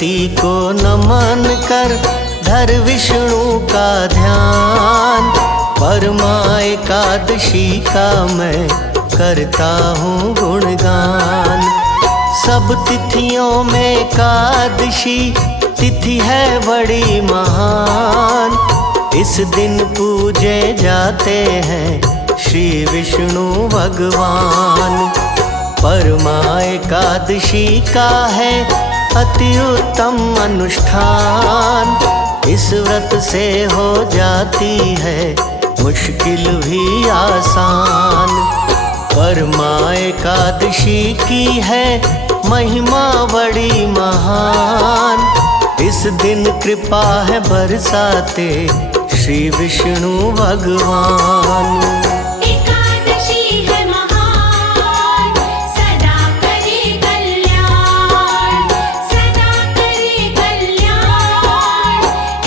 पति को नमन कर धर विष्णु का ध्यान। परमा एकादशी का मैं करता हूँ गुणगान। सब तिथियों में एकादशी तिथि है बड़ी महान। इस दिन पूजे जाते हैं श्री विष्णु भगवान। परमा एकादशी का है अति उत्तम अनुष्ठान। इस व्रत से हो जाती है मुश्किल भी आसान। परमा एकादशी की है महिमा बड़ी महान। इस दिन कृपा है बरसाते श्री विष्णु भगवान। एकादशी है महान, सदा करे कल्याण, सदा करे कल्याण।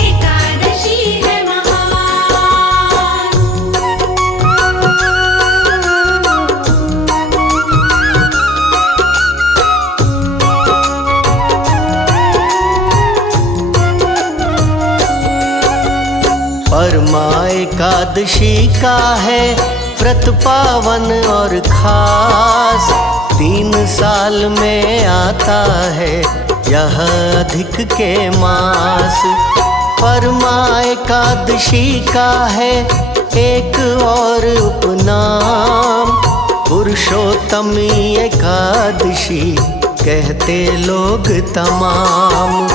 एकादशी है परमा एकादशी का है व्रत पावन और खास। 3 साल में आता है यह अधिक के मास। परमा एकादशी का है एक और उपनाम। पुरुषोत्तमी एकादशी कहते लोग तमाम।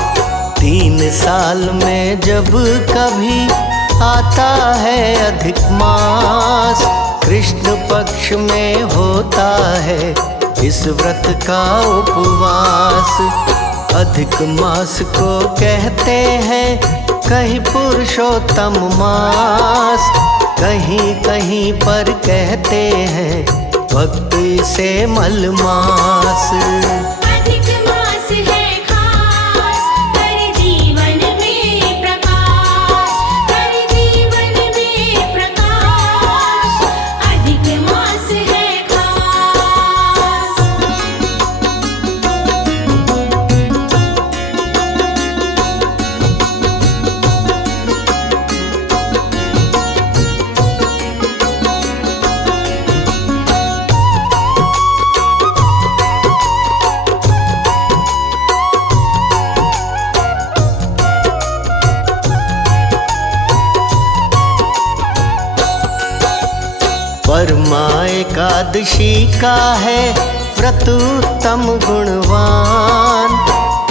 3 साल में जब कभी आता है अधिक मास, कृष्ण पक्ष में होता है इस व्रत का उपवास। अधिक मास को कहते हैं कहीं पुरुषोत्तम मास। कहीं कहीं पर कहते हैं भक्त इसे मलमास। अधिक मास है खास, कर जीवन में प्रकाश, कर जीवन में प्रकाश। अधिक मास है खास। परमा एकादशी का है व्रत उत्तम गुणवान।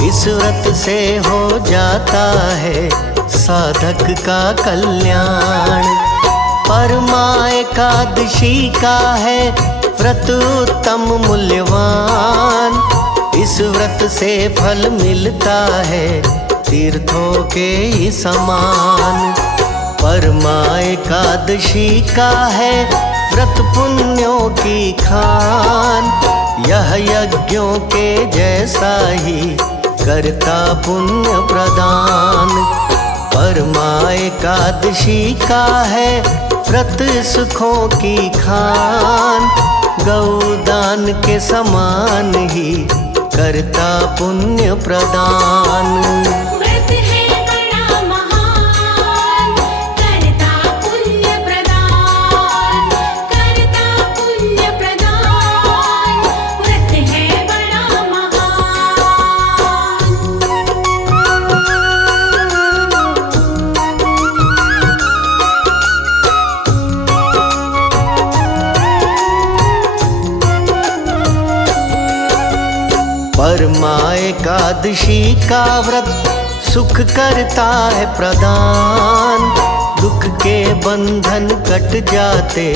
इस व्रत से हो जाता है साधक का कल्याण। परमा एकादशी का है व्रत उत्तम मूल्यवान। इस व्रत से फल मिलता है तीर्थों के ही समान। परमा एकादशी का है व्रत पुण्यों की खान। यह यज्ञों के जैसा ही करता पुण्य प्रदान। परमा एकादशी का है व्रत सुखों की खान। गौदान के समान ही करता पुण्य प्रदान। व्रत है बड़ा महान, करता पुण्य प्रदान, करता पुण्य प्रदान। व्रत है बड़ा महान। परमा एकादशी का व्रत सुख करता है प्रदान। दुख के बंधन कट जाते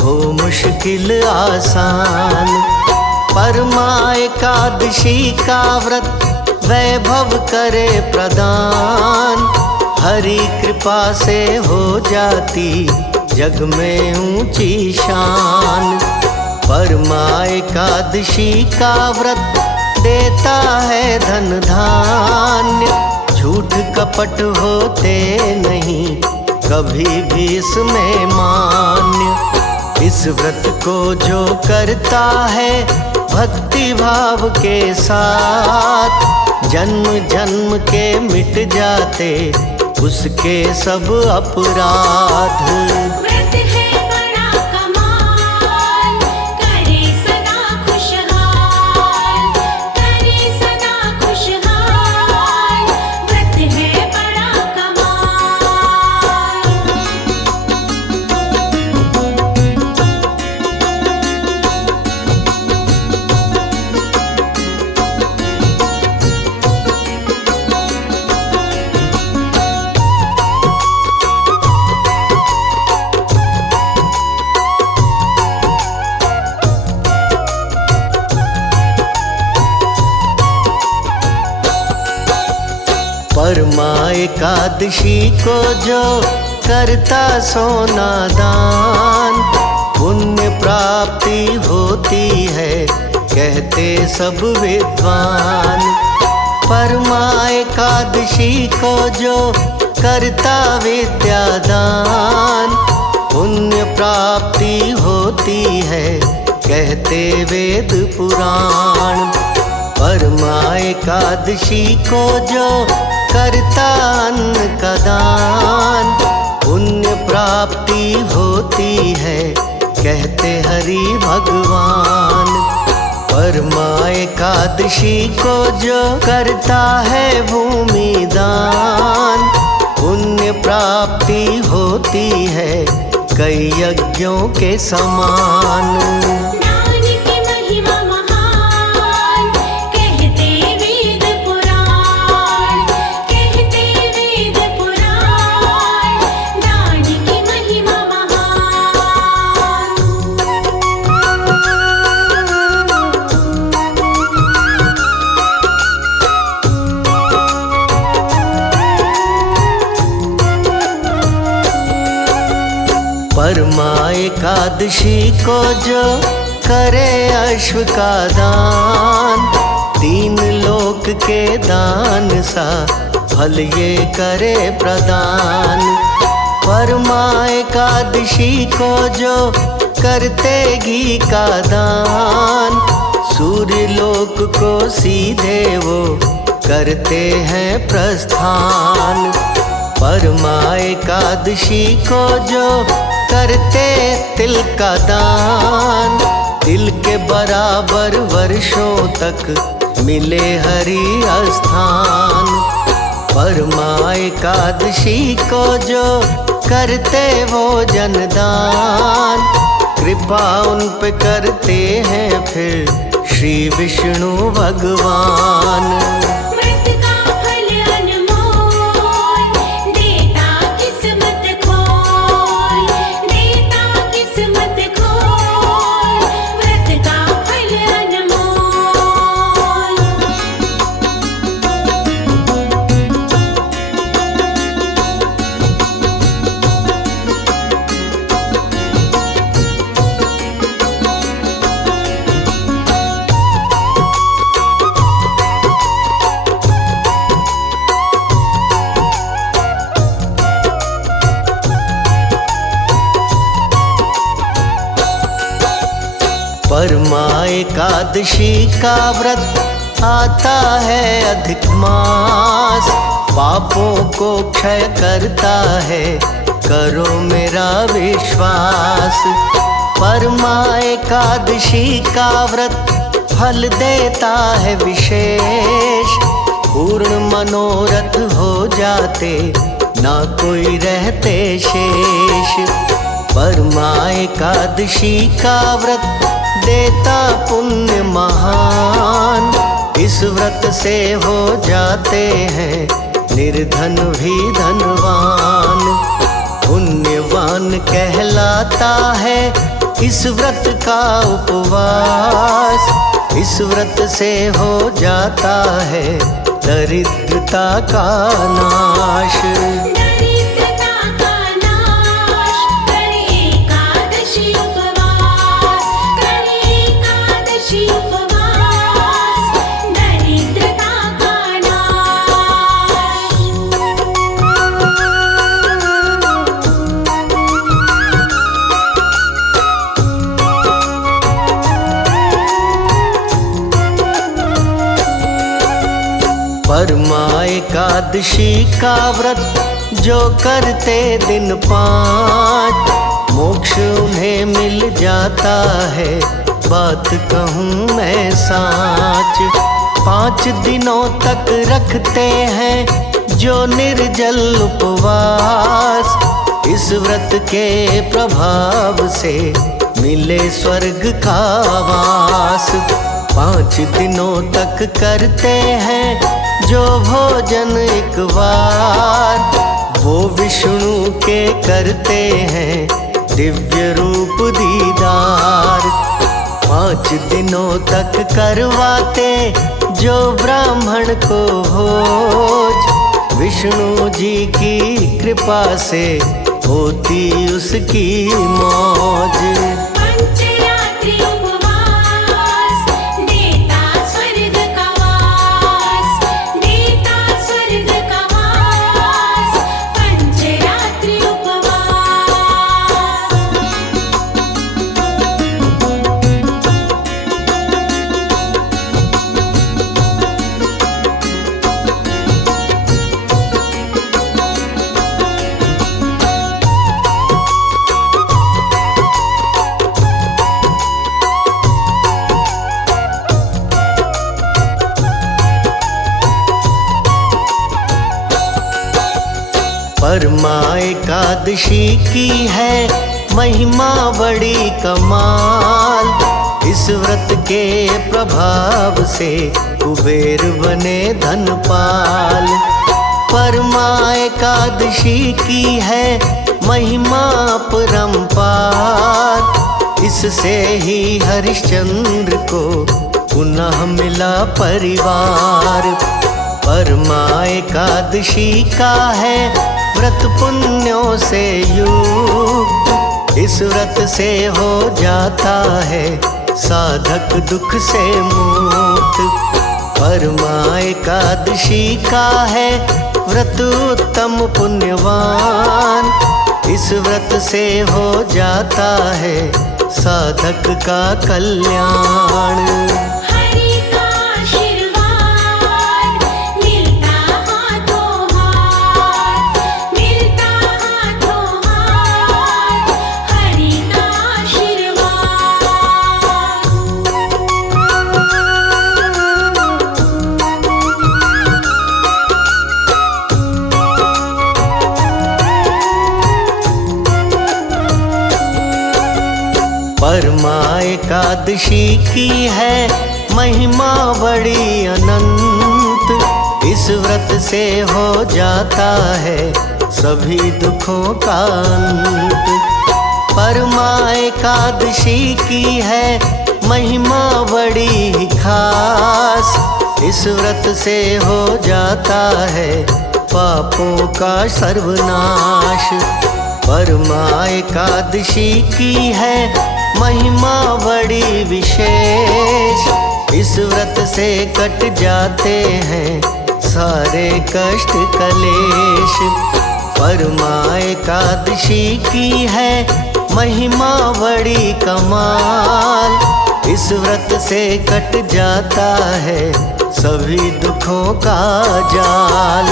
हो मुश्किल आसान। परमा एकादशी का व्रत वैभव करे प्रदान। हरि कृपा से हो जाती जग में ऊंची शान। परमा एकादशी का व्रत देता है धन धान्य। झूठ कपट होते नहीं कभी भी इसमें मान्य। इस व्रत को जो करता है भक्ति भाव के साथ जन्म जन्म के मिट जाते उसके सब अपराध। व्रत है बड़ा कमाल, करे सदा खुशहाल, करे सदा खुशहाल, व्रत है बड़ा कमाल। परमा एकादशी को जो करता सोना दान, पुण्य प्राप्ति होती है कहते सब विद्वान। परमा एकादशी को जो करता विद्यादान, पुण्य प्राप्ति होती है कहते वेद पुराण। परमा एकादशी को जो करता अन्न का दान, पुण्य प्राप्ति होती है कहते हरि भगवान। परमा एकादशी को जो करता है भूमि दान, पुण्य प्राप्ति होती है कई यज्ञों के समान। दान की महिमा महान, कहते वेद पुराण, कहते वेद पुराण, दान की महिमा परमा एकादशी को जो करे अश्व का दान, तीन लोक के दान सा फल ये करे प्रदान। परमा एकादशी को जो करते घी का दान, सूर्य लोक को सीधे वो करते हैं प्रस्थान। परमा एकादशी को जो करते तिल का दान, तिल के बराबर वर्षों तक मिले हरि स्थान। परमा एकादशी को जो करते वो जनदान, कृपा उन पे करते हैं फिर श्री विष्णु भगवान। व्रत का फल अनमोल, देता किस्मत खोल, देता किस्मत खोल, व्रत का फल अनमोल। परमा एकादशी का व्रत आता है अधिक मास, पापों को क्षय करता है करो मेरा विश्वास। परमा एकादशी का व्रत फल देता है विशेष, पूर्ण मनोरथ हो जाते ना कोई रहते शेष। परमा एकादशी का व्रत देता पुण्य महान, इस व्रत से हो जाते हैं निर्धन भी धनवान। पुण्यवान कहलाता है इस व्रत का उपवास, इस व्रत से हो जाता है दरिद्रता का नाश। दरिद्रता का नाश करे एकादशी उपवास, करे एकादशी उपवास, दरिद्रता का नाश। एकादशी का व्रत जो करते दिन 5, मोक्ष उन्हें मिल जाता है, बात कहूँ मैं साच। 5 दिनों तक रखते हैं जो निर्जल उपवास, इस व्रत के प्रभाव से मिले स्वर्ग का वास। 5 दिनों तक करते हैं जो भोजन एक बार, वो विष्णु के करते हैं दिव्य रूप दीदार। 5 दिनों तक करवाते जो ब्राह्मण को भोज, विष्णु जी की कृपा से होती उसकी मौज। पंचरात्रि उपवास देता स्वर्ग का वास, देता स्वर्ग का वास, पंचरात्रि उपवास। परमा एकादशी की है महिमा बड़ी कमाल, इस व्रत के प्रभाव से कुबेर बने धनपाल। परमा एकादशी की है महिमा परम्पार, इससे ही हरिश्चंद्र को पुनः मिला परिवार। परमा एकादशी का है व्रत पुण्यों से युक्त, इस व्रत से हो जाता है साधक दुख से मुक्त। परमा एकादशी का है व्रत उत्तम पुण्यवान, इस व्रत से हो जाता है साधक का कल्याण। हरि का आशीर्वाद मिलता हाथों हाथ, मिलता हाथों हाथ, हरि का परमा एकादशी की है महिमा बड़ी अनंत, इस व्रत से हो जाता है सभी दुखों का अंत। परमा एकादशी की है महिमा बड़ी खास, इस व्रत से हो जाता है पापों का सर्वनाश। परमा एकादशी की है महिमा बड़ी विशेष, इस व्रत से कट जाते हैं सारे कष्ट कलेश। परमा एकादशी की है महिमा बड़ी कमाल, इस व्रत से कट जाता है सभी दुखों का जाल।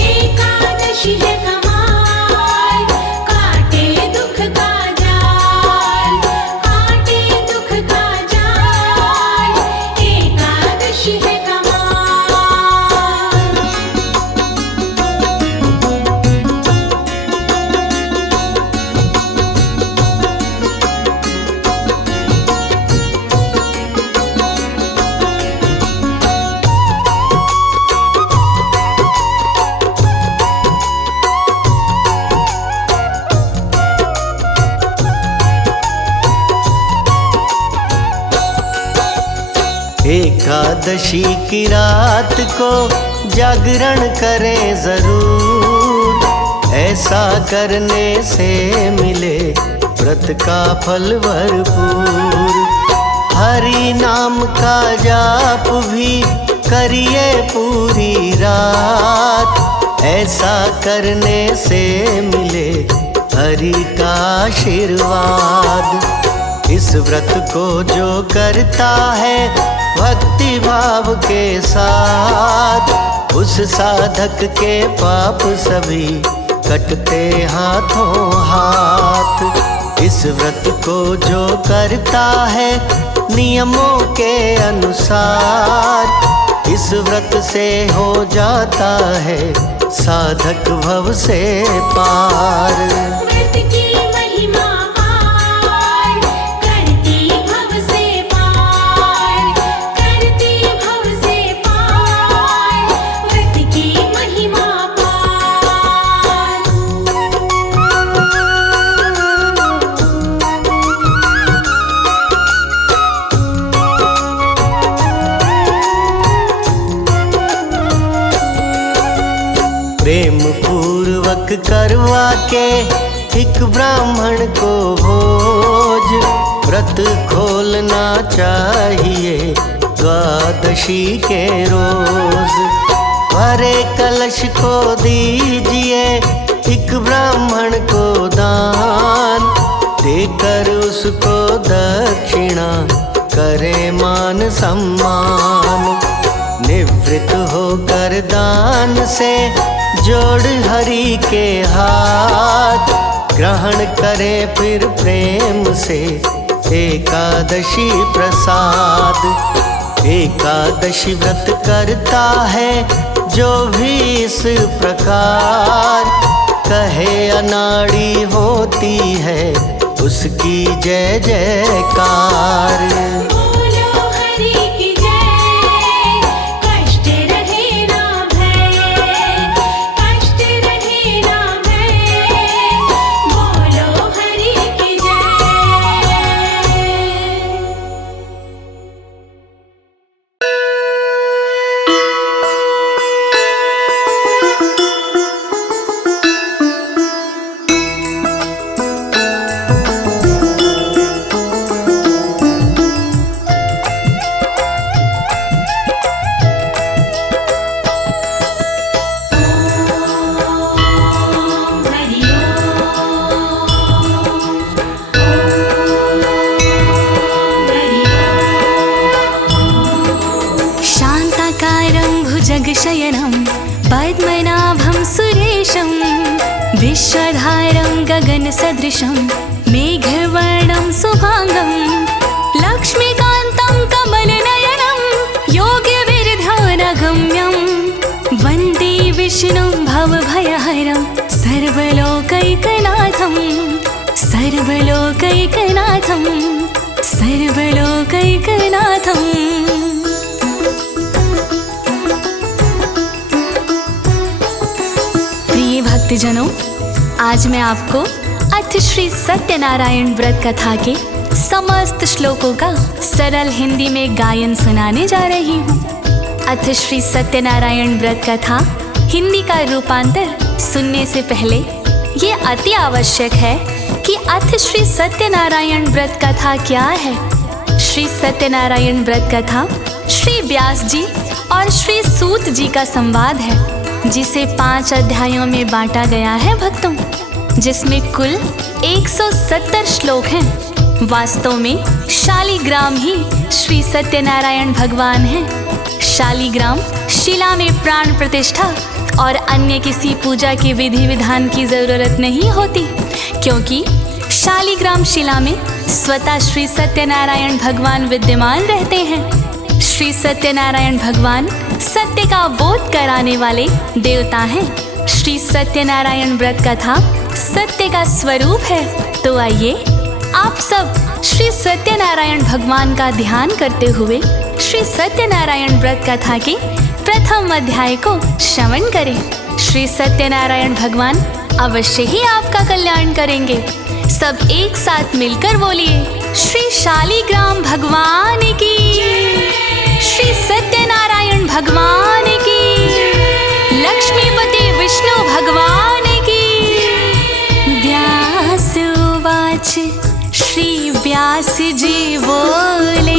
एकादशी है कमाल, काटे दुख का जाल, काटे दुख का जाल, एकादशी है कमाल। एकादशी की रात को जागरण करें जरूर, ऐसा करने से मिले व्रत का फल भरपूर। हरि नाम का जाप भी करिए पूरी रात, ऐसा करने से मिले हरि का आशीर्वाद। इस व्रत को जो करता है भक्ति भाव के साथ, उस साधक के पाप सभी कटते हाथों हाथ। इस व्रत को जो करता है नियमों के अनुसार, इस व्रत से हो जाता है साधक भव से पार। व्रत की महिमा पार करती भव से पार, करती भव से पार, व्रत की महिमा प्रेम पूर्वक करवा के एक ब्राह्मण को भोज, व्रत खोलना चाहिए द्वादशी के रोज। भरे कलश को दीजिए एक ब्राह्मण को दान, देकर उसको दक्षिणा करे मान सम्मान। निवृत्त होकर दान से जोड़ हरि के हाथ, ग्रहण करे फिर प्रेम से एकादशी प्रसाद। एकादशी व्रत करता है जो भी इस प्रकार, कहे अनाड़ी होती है उसकी जय जयकार। बोलो हरि की जय, कष्ट रहे ना भय, कष्ट रहे ना भय, बोलो हरि की जय। जगशयनं पद्मनाभं सुरेशं, विश्वधारं गगनसदृशं मेघवर्णं शुभांगं, लक्ष्मीकान्तं कमलनयनं योगिविरधानगम्यं, वन्दे विष्णुं भवभयहरं सर्वलोकैकनाथं, सर्वलोकैकनाथं, सर्वलोकैकनाथम्। भक्तजनों, आज मैं आपको अथ श्री सत्यनारायण व्रत कथा के समस्त श्लोकों का सरल हिंदी में गायन सुनाने जा रही हूँ। अथ श्री सत्यनारायण व्रत कथा हिंदी का रूपांतर सुनने से पहले ये अति आवश्यक है कि अथ श्री सत्यनारायण व्रत कथा क्या है। श्री सत्यनारायण व्रत कथा श्री व्यास जी और श्री सूत जी का संवाद है, जिसे 5 अध्यायों में बांटा गया है भक्तों, जिसमें कुल 170 श्लोक हैं। वास्तव में शालिग्राम ही श्री सत्यनारायण भगवान हैं। शालिग्राम शिला में प्राण प्रतिष्ठा और अन्य किसी पूजा के विधि विधान की जरूरत नहीं होती, क्योंकि शालिग्राम शिला में स्वतः श्री सत्यनारायण भगवान विद्यमान रहते हैं। श्री सत्यनारायण भगवान सत्य का बोध कराने वाले देवता हैं। श्री सत्यनारायण व्रत कथा सत्य का स्वरूप है। तो आइए आप सब श्री सत्यनारायण भगवान का ध्यान करते हुए श्री सत्यनारायण व्रत कथा के प्रथम अध्याय को श्रवण करें। श्री सत्यनारायण भगवान अवश्य ही आपका कल्याण करेंगे। सब एक साथ मिलकर बोलिए, श्री शालिग्राम भगवान की, श्री सत्यनारायण भगवान की, लक्ष्मीपति विष्णु भगवान की। व्यासुवाच, श्री व्यास जी बोले,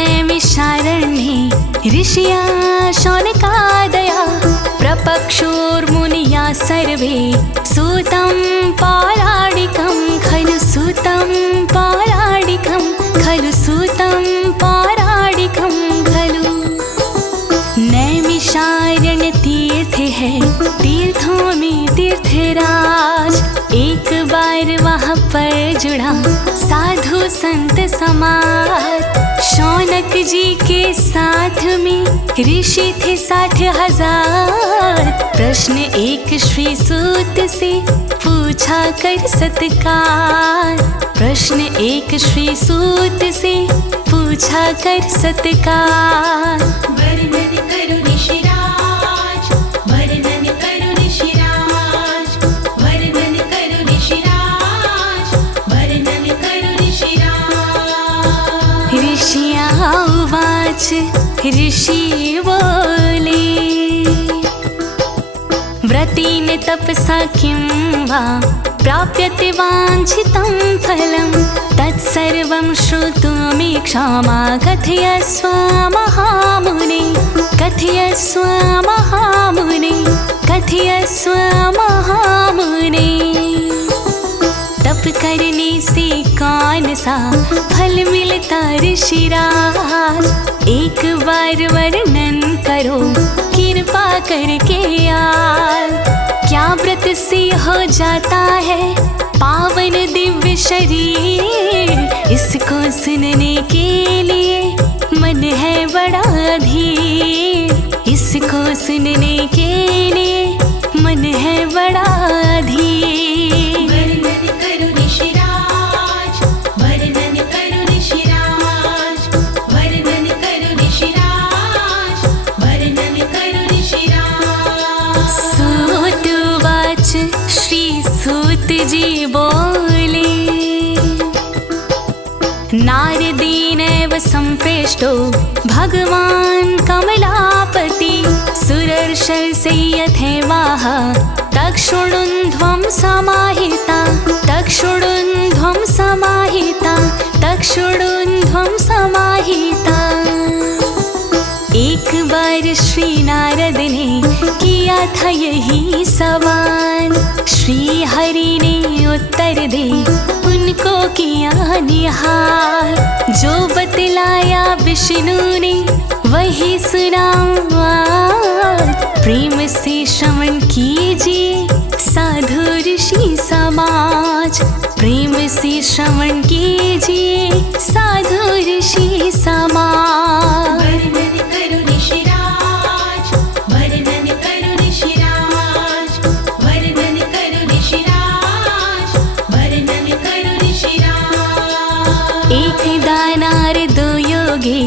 एकदानमिषारण्ये ऋषिया शौनकादया प्रपक्षोर्मुनिया सर्वे सूतं पौराणिकं खलु सूतं पौराणिकं खलु सूतं पौराणिकं खलु। नैमिषारण्य तीर्थ है, तीर्थों में तीर्थराज। एक बार वहाँ पर जुड़ा साधु संत समाज। शौनक जी के साथ में ऋषि थे 60,000। प्रश्न एक श्री सूत से पूछा कर सत्कार। प्रश्न एक श्री सूत से पूछा कर सत्कार। वर्णन करो ऋषिराज, वर्णन करो ऋषिराज, वर्णन करो ऋषिराज, वर्णन करो ऋषिराज। ऋषिया उवाच, ऋषि बोले, व्रतेन तपसा किं वा प्राप्यते वाञ्छितं फलं। तत्सर्वं श्रोतुमीक्षामा कथयस्व महामुने, कथयस्व महामुने, कथयस्व महामुने। तप करने से कौन सा फल मिलता ऋषिराज। एक बार वर्णन करो कृपा करके यार। क्या व्रत से हो जाता है पावन दिव्य शरीर। इसको सुनने के लिए मन है बड़ा अधीर। इसको सुनने के लिए मन है बड़ा अधीर। वर्णन करो ऋषिराज, वर्णन करो ऋषिराज, वर्णन करो ऋषिराज, वर्णन करो ऋषिराज। सूतवाच, श्री सूत जी बोले, नारदेनैव सम्प्रेष्टो भगवान् कमलापति। सुरर्षसे यथैवाह तक्षुण्ध्वं समाहिता, तक्षुण्ध्वं समाहिता, तक्षुण्ध्वं समाहिता। एक बार श्री नारद ने किया था यही सवाल। श्री हरि ने उत्तर दे उनको किया निहाल। जो बतलाया विष्णु ने वही सुनाऊं आज। प्रेम से श्रवण कीजिए साधु ऋषि समाज। प्रेम से श्रवण कीजिए साधु ऋषि समाज। वर्णन करो ऋषिराज, वर्णन करो ऋषिराज, वर्णन करो ऋषिराज, वर्णन करो ऋषिराज। एकदा नारदो योगी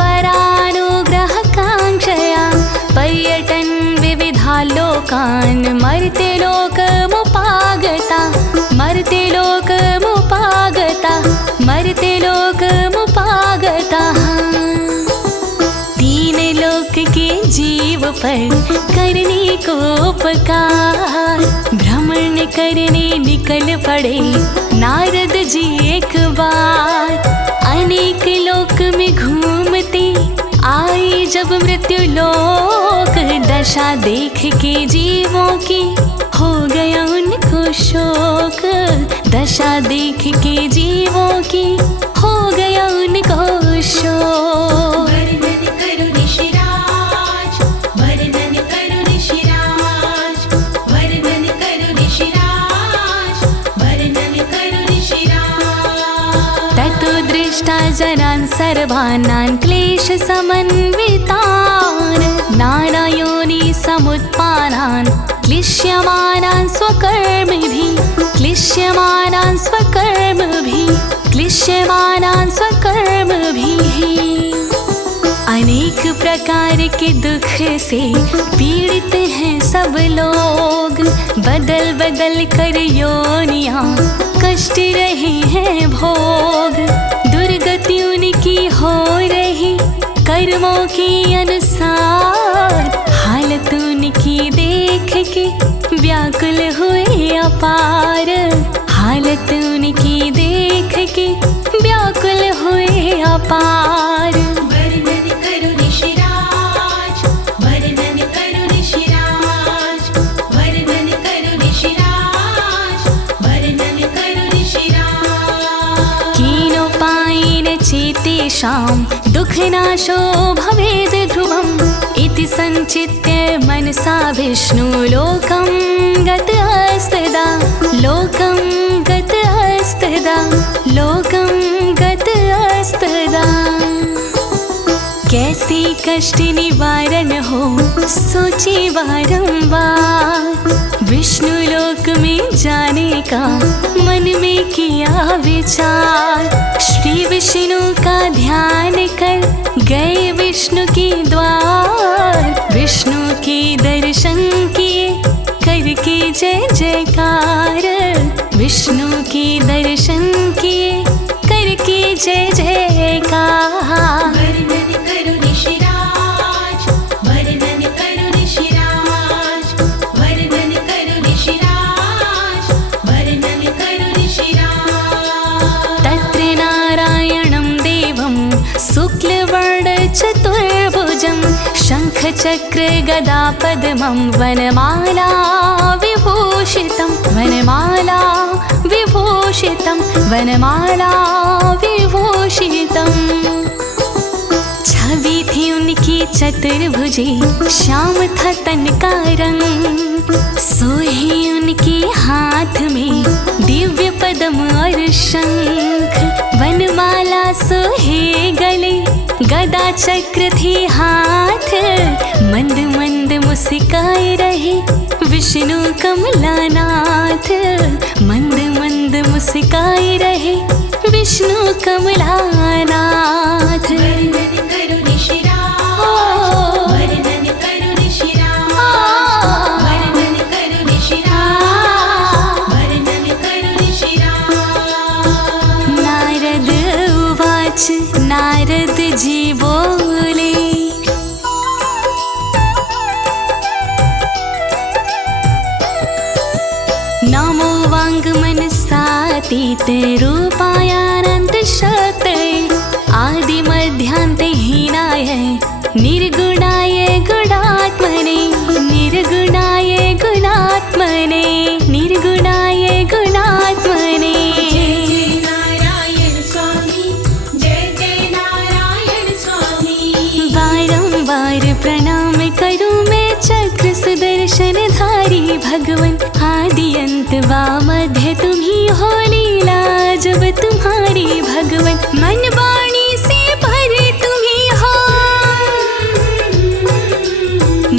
परानुग्रह कांक्षया पर्यटन विविधा लोकान् मर्त्य लोकमुपागता, मर्त्य लोकमुपागता, मर्त्य लोकमुपागता। तीन लोक के जीव पर करने को उपकार। भ्रमण करने निकल पड़े नारद जी एक बार। अनेक लोक में घूमते आए जब मृत्यु लोक। दशा देख के जीवों की हो गया उनको शोक। दशा देख के जीवों की हो गया उनको शोक। वर्णन करो ऋषिराज, वर्णन करो ऋषिराज, वर्णन करो ऋषिराज, वर्णन करो ऋषिराज। ततो दृष्टा जनान् सर्वान् क्लेश समन्वितान् नानायोनि समुत्पानान् क्लिश्यमानान् स्वकर्मभिः, क्लिश्यमानान् स्वकर्मभिः, क्लिश्यमानान् स्वकर्मभिः। अनेक प्रकार के दुख से पीड़ित हैं सब लोग। बदल बदल कर योनियां कष्ट रहे हैं भोग। दुर्गति उनकी हो रही कर्मों के अनुसार। हालत उनकी देख के व्याकुल हुए अपार। हालत उनकी देख के व्याकुल हुए अपार। वर्णन करो ऋषिराज, वर्णन करो ऋषिराज, वर्णन करो ऋषिराज, वर्णन करो ऋषिराज। कीनोपायेन सर्वेषां दुःखनाशो भवेद् ध्रुवम् इति सञ्चित्य मनसा विष्णु लोकं गतस्तदा लोकं गतस्तदा लोकं गतस्तदा। कैसे कष्ट निवारण हो सोचे बारंबार, विष्णु लोक में जाने का मन में किया विचार। श्री विष्णु का ध्यान कर गए विष्णु के द्वार, विष्णु के दर्शन किए करके जय जयकार, विष्णु के दर्शन किए करके जय जयकार। वर्णन करो ऋषिराज, वर्णन करो ऋषिराज, वर्णन करो ऋषिराज, वर्णन करो ऋषिराज। तत्र नारायणं देवं शुक्लवर्ण चतुर्भुजं शङ्खचक्र गदा पद्मं वनमाला विभूषितं वनमाला विभूषितं वनमाला विभूषितं। छवि थी उनकी चतुर्भुजे श्याम था तन का रंग, सोहे उनके हाथ में दिव्य पद्म और शंख, वनमाला सोहे गले गदा चक्र थी हाथ, मंद मंद मुस्काए रहे विष्णु कमलानाथ, मंद मंद मुस्काए रहे विष्णु कमलानाथ। वर्णन करो ऋषिराज, वर्णन करो ऋषिराज, वर्णन करो ऋषिराज, वर्णन करो ऋषिराज। नारद उवाच नारद जी बोले, नमो वाङ्मनसातीत रूपायानन्त शक्तये आदि मध्यान्ते हीनाय निर्गुणाय गुणात्मने निर्गुणाय गुणात्मने निर्गुणाय गुणात्मने। जय जय नारायण स्वामी, जय जय नारायण स्वामी। बारंबार प्रणाम करूं मैं चक्र सुदर्शन धारी भगवन, आदि अंत वा मध्य तुम्ही हो लीला जब तुम्हारी भगवन, मन वाणी से भरे तुम्ही हो,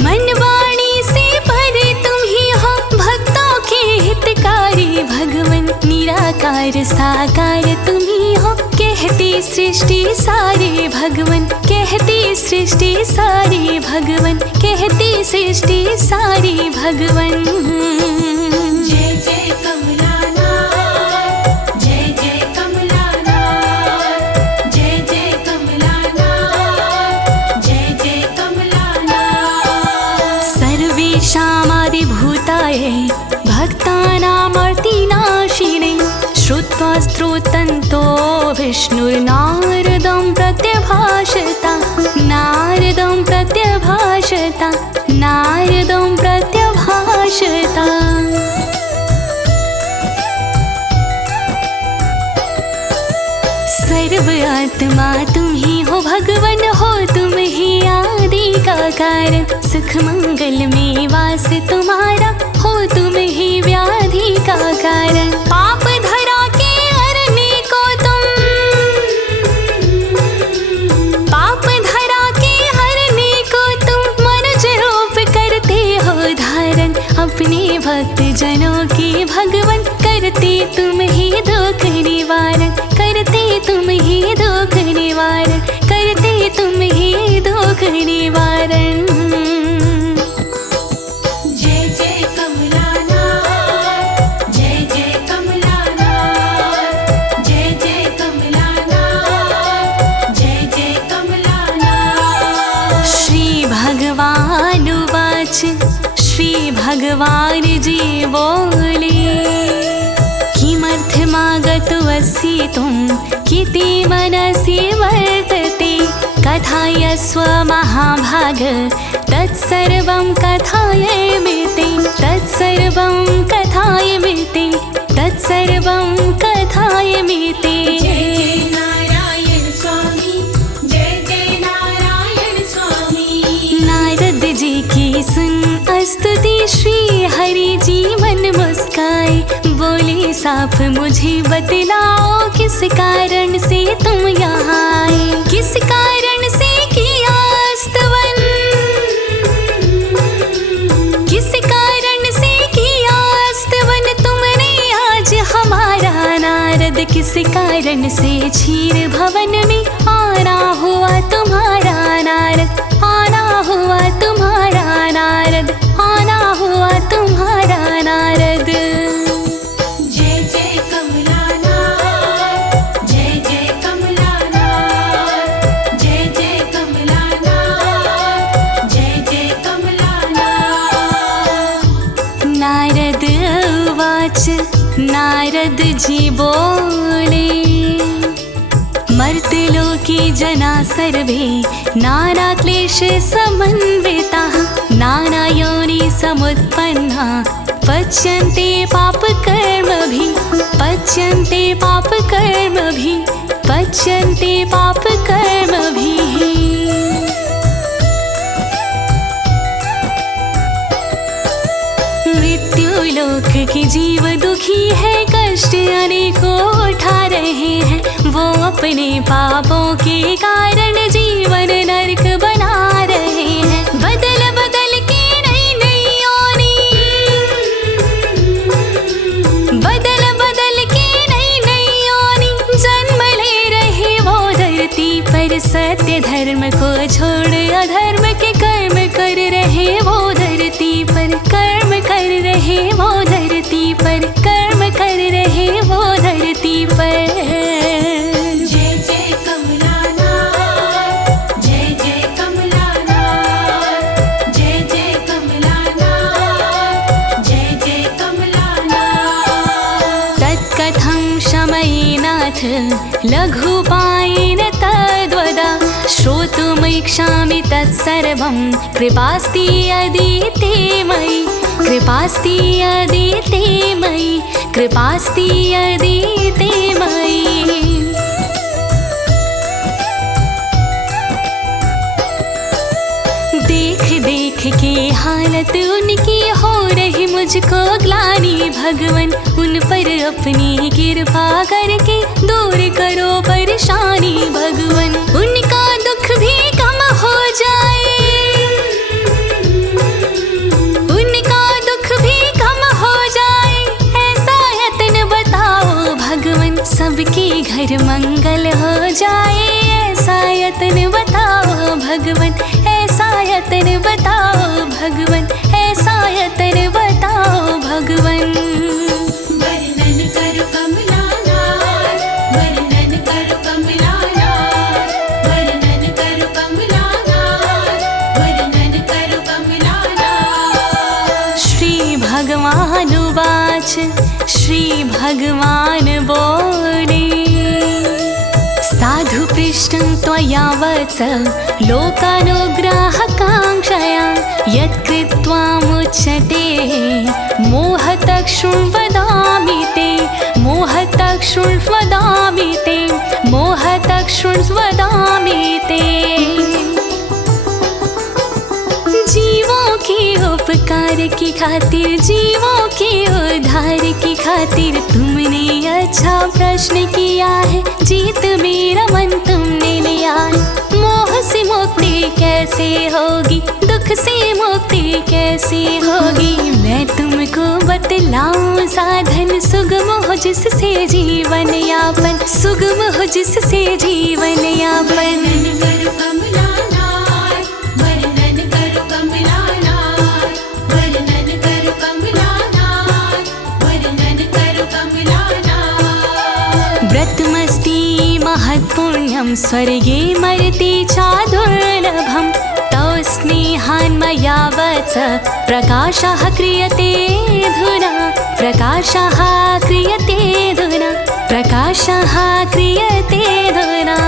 मन वाणी से भरे तुम्ही हो भक्तों के हितकारी भगवन, निराकार साकार तुम्ही हो कहती सृष्टि सारी भगवन, कहती सृष्टि सारी भगवन, कहती सृष्टि सारी भगवन। जय जय कमलानाथ, जय जय कमलानाथ, जय जय कमलानाथ, जय जय कमलानाथ। सर्वेषामादिभूताय भक्तानामर्तिनाशिने श्रुत्वा स्तोत्रन्तो विष्णुर्नारदं प्रत्यभाषता नारदं प्रत्यभाषता नारदं प्रत्यभाषता। सर्व आत्मा तुम ही हो भगवन, हो तुम ही आदि का कारण, सुख मंगल में वास तुम्हारा, हो तुम ही व्याधि का कारण। पाप धरा के हरने को तुम, पाप धरा के हरने को तुम मनुज रूप करते हो धारण, अपने भक्त जनों की भगवन करते तुम ही दुख निवारण, करते तुम ही दुख निवारण, करते तुम ही दुख निवारण। जय जय कमलानाथ, जय जय कमलानाथ, जय जय कमलानाथ, जय जय कमलानाथ। श्री भगवान उवाच श्री भगवान जी बोले, किमर्थमागतवसि तुम किति मनसि वर्तते, कथायस्व महाभाग तत्सर्वं कथायमिति तत्सर्वं कथायमिति तत्सर्वं कथायमिति। जय जय नारायण स्वामी, मुस्काए बोले साफ मुझे बतलाओ किस कारण से तुम यहाँ आए, किस कारण से किया स्तवन, किस कारण से किया स्तवन तुमने आज हमारा नारद, किस कारण से क्षीर भवन में आना हुआ तुम्हारा नारद, आना हुआ तुम्हारा नारद, आना हुआ तुम्हारा नारद। जय जय कमलानाथ, जय जय कमलानाथ, जय जय कमलानाथ, जय जय कमलानाथ। नारद उवाच नारद जी बोले मर्त्यलोके जना सर्वे नाना क्लेश समन्विताः, नाना योनि समुत्पन्ना पच्यन्ते पाप कर्मभिः, पच्यन्ते पाप कर्मभिः, पच्यन्ते पाप कर्मभिः। मृत्युलोक के जीव दुखी है, कष्ट अनेकों उठा रहे हैं, वो अपने पापों के कारण जीवन नरक बना रहे हैं। बदल बदल के नई नई योनि, बदल बदल के नई नई योनि जन्म ले रहे वो धरती पर, सत्य धर्म को छोड़ अधर्म के कर्म कर रहे वो धरती पर, कर्म कर रहे वो धरती पर, कर्म कर रहे वो धरती पर। जय जय कमलानाथ, जय जय कमलानाथ, जय जय कमलानाथ, जय जय कमलानाथ। तत्कथं शमयेनाथ लघुपायेन तद्वदा, श्रोतुमिच्छामि तत्सर्वं कृपास्ति यदि ते मयि, कृपास्ति यदि ते मयि, कृपास्ति यदि ते मयि। देख देख के हालत उनकी हो रही मुझको ग्लानि, भगवन उन पर अपनी कृपा करके दूर करो परेशानी, भगवन उनका दुख भी कम हो जाए, उनका दुख भी कम हो जाए, ऐसा यत्न बताओ भगवन सबके घर मंगल हो जाए, ऐसा यत्न बताओ भगवन, ऐसा यत्न बताओ भगवन, ऐसा यत्न बताओ भगवन। वर्णन करो कमलानाथ, वर्णन करो कमलानाथ, वर्णन करो कमलानाथ, वर्णन करो कमलानाथ। श्री भगवान उवाच श्री भगवान बोले साधु पृष्टं त्वया वत्स लोकानुग्राहकाङ्क्षया, यत्कृत्वा मुच्यते मोहतः शृण्वदामि ते, मोहतः शृण्वदामि ते, मोहतः शृण्वदामि ते। जीवों के उपकार की खातिर, जीवों के उद्धार की खातिर तुमने अच्छा प्रश्न किया है, जीत मेरा मन तुमने लिया है। मोह से मुक्ति कैसे होगी, दुख से मुक्ति कैसे होगी, मैं तुमको बतलाऊं साधन सुगम हो जिससे जीवन यापन, सुगम हो जिससे जीवन यापन। करो कमलानाथ, वर्णन करो कमलानाथ, वर्णन करो कमलानाथ, वर्णन करो कमलानाथ। व्रतमस्ति महत्पुण्यं स्वर्गे मर्त्य चादुर्लभं, तौ स्नेहान् मया वत्स प्रकाशः क्रियते धुना, प्रकाशः क्रियते धुना, प्रकाशः क्रियते धुना।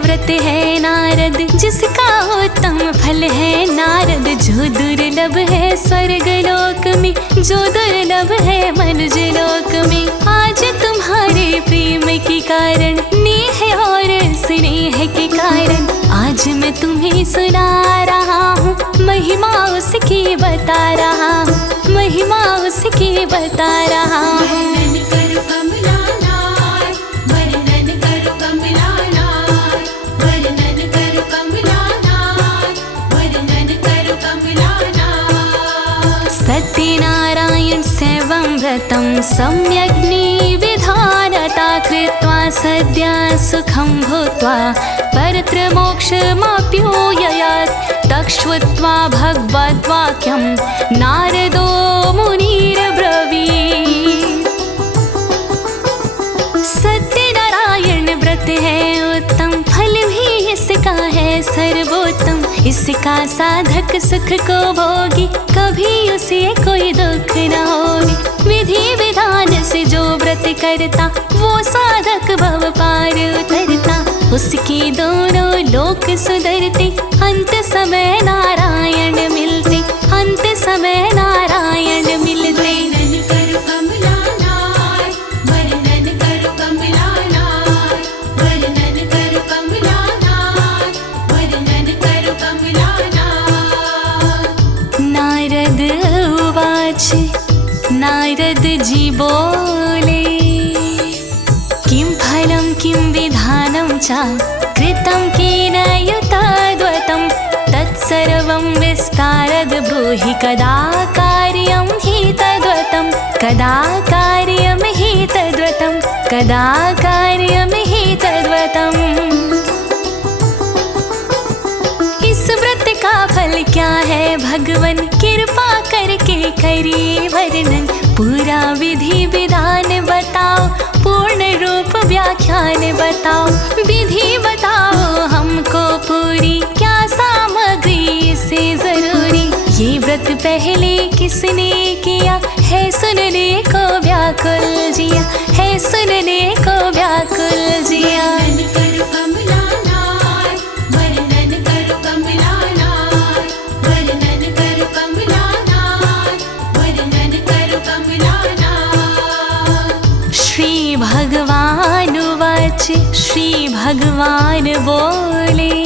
व्रत है नारद जिसका उत्तम फल है नारद, जो दुर्लभ है स्वर्गलोक में, जो दुर्लभ है मनुष्य लोक में। आज तुम्हारे प्रेम के कारण, नेह और स्नेह के कारण आज मैं तुम्हें सुना रहा हूँ, महिमा उसकी बता रहा हूँ, महिमा उसकी बता रहा हूँ। वर्णन करो कमलानाथ, वर्णन करो कमलानाथ, वर्णन करो कमलानाथ, वर्णन करो कमलानाथ। सत्यनारायण सेवं व्रतं सम्यग्निविधानता कृत्वा सद्या सुखं भूत्वा परत्रमोक्षमाप्युययात्। तक्ष्त्वा भगवद्वाक्यं नारदो मुनिरब्रवीत्। सत्यनारायण व्रत है उत्तम, फल भी इसका है सर्वोत्तम। इसका साधक सुख को भोगी, कभी उसे कोई दुख न होगी। विधि विधान से जो व्रत करता, वो साधक भव पार उतरता। उसके दोनों लोक सुधरते, अंत समय नारायण मिलते, अंत समय नारायण मिलते। वर्णन करो कमलानाथ, वर्णन करो कमलानाथ, वर्णन करो कमलानाथ, वर्णन करो कमलानाथ। नारद उवाच, नारद जी बोले, किं फलं किं विधानं च कृतं केन युतद्वतं। तत्सर्वं विस्तारद ब्रूहि, कदा कार्यं हि तद्व्रतं, कदा कार्यं हि तद्व्रतं, कदा कार्यं हि तद्व्रतम्। इस व्रत का फल क्या है भगवन, कृपा करके करिए वर्णन। पूरा विधि विधान बताओ, पूर्ण रूप व्याख्यान बताओ। विधि बताओ हमको पूरी, क्या सामग्री से जरूरी। ये व्रत पहले किसने किया है, सुनने को व्याकुल जिया, है सुनने को व्याकुल जिया। वर्णन करो कमलानाथ, वर्णन करो कमलानाथ, वर्णन करो कमलानाथ, वर्णन करो कमलानाथ। श्री भगवान उवाच, श्री भगवान बोले,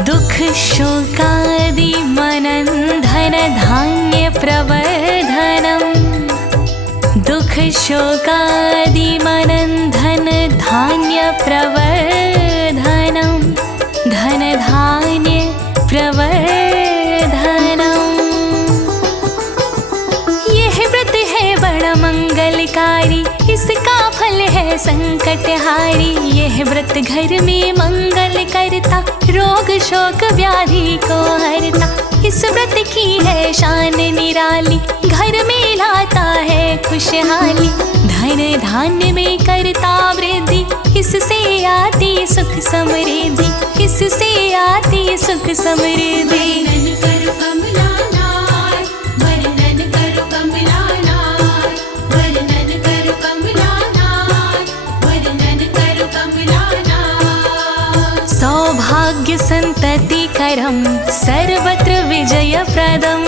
दुख शोकादि मनंधन धान्य प्रवर्धनम। दुख शोकादि मनंधन धान्य प्रवर्धनम, धन धान्य प्रवर्धनम। यह व्रत है बड़ा मंगलकारी, इसका फल है संकटहारी। यह व्रत घर में मंगल करता, रोग शोक व्याधि को हरता। इस व्रत की है शान निराली, घर में लाता है खुशहाली। धन धान्य में करता वृद्धि, इससे आती सुख समृद्धि, इससे आती सुख समृद्धि। वर्णन करो कमलानाथ, वर्णन करो कमलानाथ, वर्णन करो कमलानाथ, वर्णन करो कमलानाथ। सौभाग्य संतति करम सर्वत्र विजय प्रदम।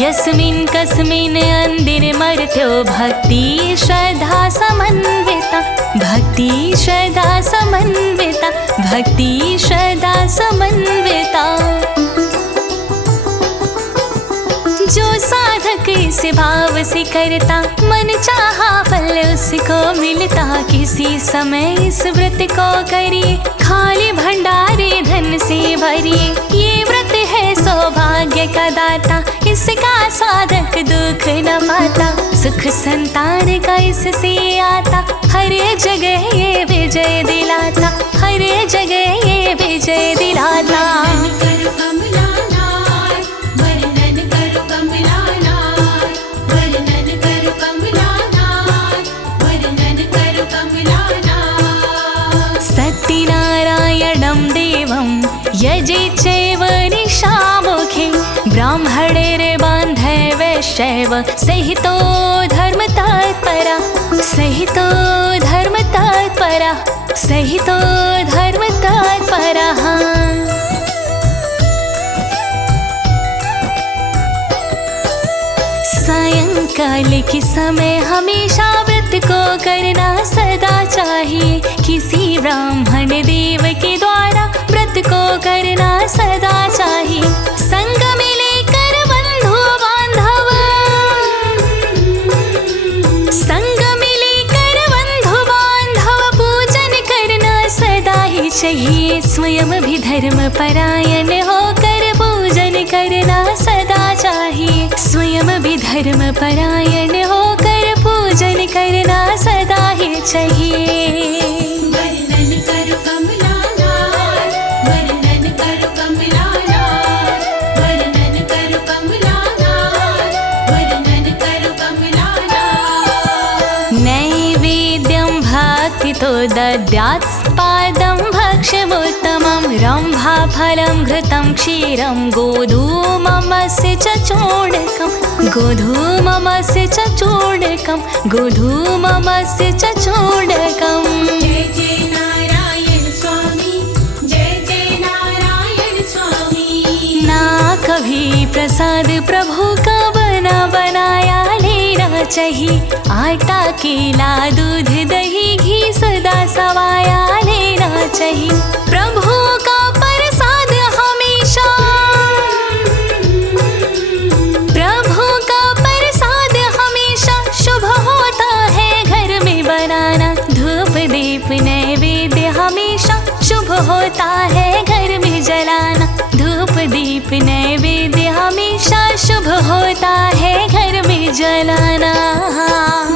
यस्मिन् कस्मिन् अंदिर मर्त्यो भक्ति श्रद्धा समन्विता, भक्ति श्रद्धा समन्विता, भक्ति श्रद्धा समन्विता। जो साधक इस भाव से करता, मन चाहा फल उसको मिलता। किसी समय इस व्रत को करिए, खाली भंडारे धन से भरिए। ये व्रत है सौभाग्य का दाता, इसका साधक दुख न पाता। सुख संतान का इससे आता, हर जगह ये विजय दिलाता, हर जगह ये विजय दिलाता। वर्णन करो कमलानाथ, वर्णन करो कमलानाथ, वर्णन करो कमलानाथ, वर्णन करो कमलानाथ। सत्यनारायणं देवं यजेच्चैव निशामुखे, ब्राह्मणैर्बान्धवैश्चैव सहितो धर्म तत्परा, सहितो धर्म तत्परा, सहितो धर्म तत्परः। सायंकाल के समय हमेशा व्रत को करना सदा चाहिए। किसी ब्राह्मण देव के द्वारा व्रत चाहिए स्वयं भी धर्म परायण होकर पूजन करना सदा चाहिए। स्वयं भी धर्म परायण होकर पूजन करना सदा ही चाहिए। वर्णन करो कमला लाल, वर्णन करो कमला लाल, वर्णन करो कमला लाल, वर्णन करो कमला लाल। नैवेद्यं भक्तितो दद्यात्पादं भक्ष्यमुत्तमं रम्भाफलं घृतं क्षीरं गोधूममस्य च चूर्णकं, गोधूममस्य च चूर्णकं, गोधूममस्य च चूर्णकम्। जय जय नारायण स्वामी, जय जय नारायण स्वामी। ना कभी प्रसाद प्रभु का बना बनाया लेना चाहिए। आटा केला दूध दही घी सदा सवाया लेना चाहिए। प्रभु का प्रसाद हमेशा, प्रभु का प्रसाद हमेशा शुभ होता है घर में बनाना। धूप दीप नैवेद्य हमेशा शुभ होता है घर में जलाना। धूप दीप नैवेद्य हमेशा शुभ होता है घर में जलाना।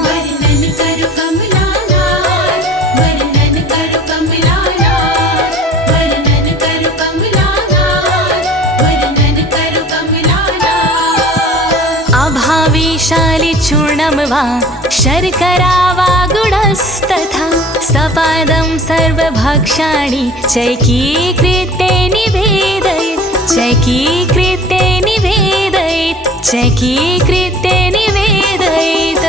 वर्णन करो कमला लाल, वर्णन करो कमला लाल, वर्णन करो कमला लाल, वर्णन करो कमला लाल। अभाविशाली चूर्णं वा शर्करा वा गुडस्तथा सपादं सर्वभक्षाणि चैकीकृत्य निवेदयेत्, चैकीकृत्य निवेदयेत्, चैकीकृत्य निवेदयेत्।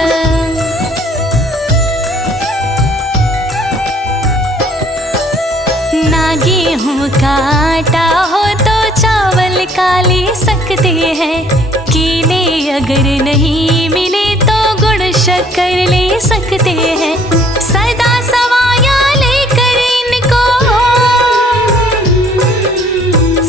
ना गेहूं का आटा हो तो चावल का ले सकते हैं। केले अगर नहीं मिले तो गुड़ शक्कर ले सकते हैं। सदा सवाया लेकर इनको,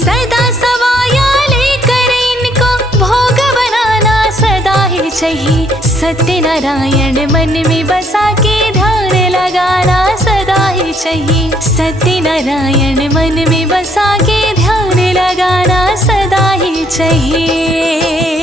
सदा सवाया लेकर इनको भोग बनाना सदा ही चाहिए। सत्यनारायण मन में बसा के ध्यान लगाना सदा ही चाहिए। सत्यनारायण मन में बसा के ध्यान लगाना सदा ही चाहिए।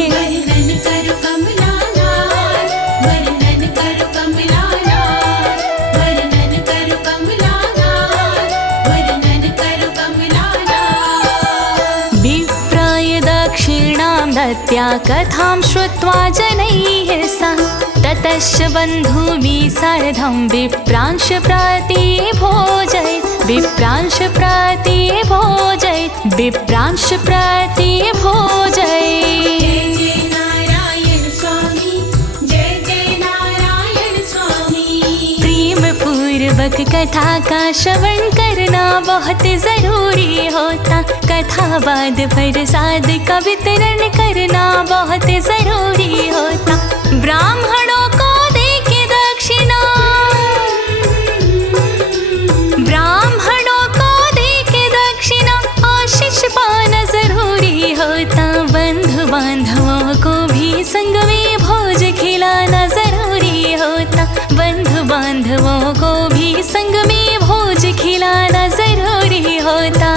वर्णन करो कमला लाल, वर्णन करो कमला लाल, वर्णन करो कमला लाल, वर्णन करो कमला लाल। विप्राय दक्षिणां दत्त्या कथां श्रुत्वा जनैः सह ततश्च बन्धुभिः सार्धं विप्रांश प्रति भोजयेत्, विप्रांश प्रति भोजयेत्, विप्रांश प्रति भोजयेत्। जय जय नारायण स्वामी, जय जय नारायण स्वामी। प्रेम पूर्वक कथा का श्रवण करना बहुत जरूरी होता। कथा बाद प्रसाद का वितरण करना बहुत जरूरी होता। ब्राह्मणों को दे के दक्षिणा, ब्राह्मणों को दे के दक्षिणा आशीष पाना जरूरी होता। बंधु बांधवों को भी संग में भोज खिलाना जरूरी होता। बंधु बांधवों को भी संग में भोज खिलाना जरूरी होता।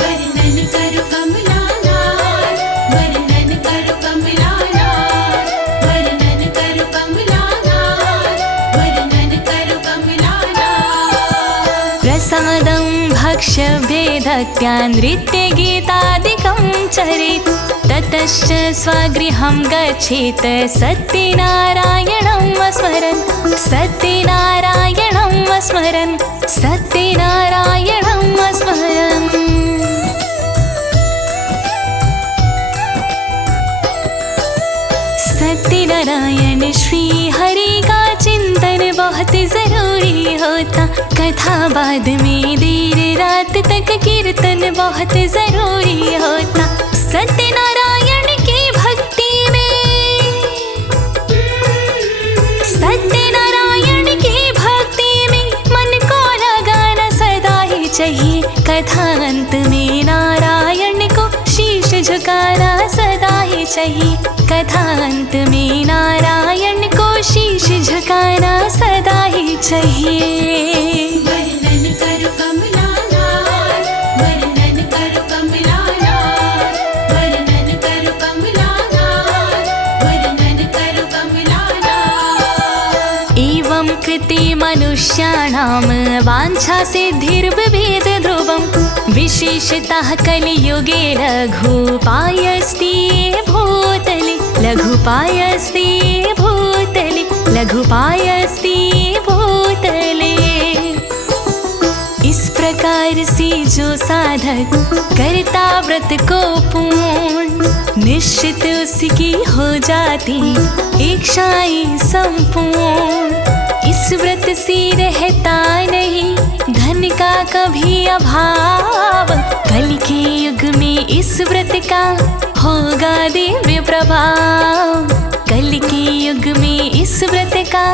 वर्णन करो कमला लाल, वर्णन करो कमला लाल, वर्णन करो कमला लाल, वर्णन करो कमला लाल। प्रसादं भक्ष्यभेदक्त्या नृत्यगीतादिकं चरेत् ततश्च स्वगृहं गच्छेत् सत्यनारायणं स्मरन्, सत्यनारायणं स्मरन्, सत्यनारायणं स्मरन्। सत्यनारायण श्री हरि का चिंतन बहुत जरूरी होता। कथा बाद में देर रात तक कीर्तन बहुत जरूरी होता। सत्यनारायण की भक्ति में, सत्यनारायण की भक्ति में मन को लगाना सदा ही चाहिए। कथा अंत में नारायण को शीश झुकाना सदा ही चाहिए। कथा अंत में नारायण को शीश झुकाना सदा ही चाहिए। वर्णन करो कमला मनुष्याणां वाञ्छा सिद्धिर्भवेद् ध्रुवं विशेषतः कलियुगे लघुपायस्ति भूतले लघुपायस्ति भूतले लघुपायस्ति भूतले। इस प्रकार से जो साधक करता व्रत को पूर्ण, निश्चित उसकी हो जाती इच्छाएं संपूर्ण। इस व्रत से रहता नहीं धन का कभी अभाव, कल के युग में इस व्रत का होगा दिव्य प्रभाव। कल के युग में इस व्रत का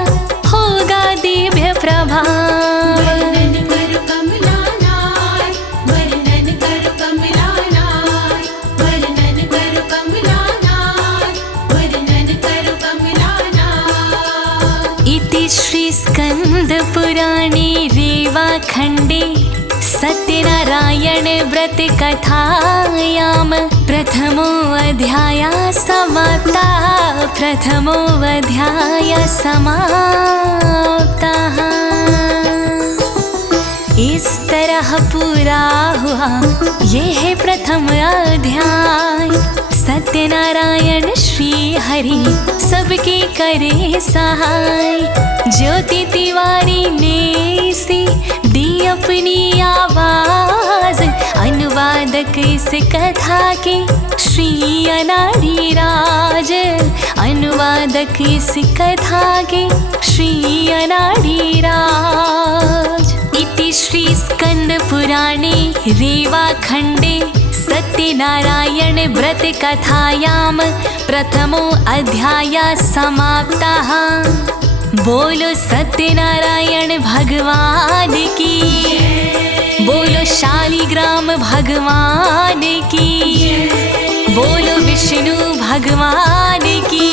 होगा दिव्य प्रभाव। वर्णन करो कमलानाथ, वर्णन करो कमलानाथ, वर्णन करो कमलानाथ, वर्णन करो कमलानाथ। इति श्री स्कंद पुराणे रेवाखंडे सत्यनारायण व्रत कथायाम प्रथमो अध्याय समाप्ता। प्रथमो अध्याय समाप्तः। इस तरह पूरा हुआ ये है प्रथम अध्याय। सत्यनारायण श्री हरि सबके करे सहाय। ज्योति तिवारी ने इसे दी अपनी आवाज, अनुवादक इस कथा के श्री अनाड़ी राज। अनुवादक इस कथा के श्री अनाड़ी राज। इति श्री स्कंद पुराणे रेवाखंडे सत्यनारायण व्रत कथायाम प्रथमो अध्याय समाप्तः। बोलो सत्यनारायण भगवान की, बोलो शालिग्राम भगवान की, बोलो विष्णु भगवान की।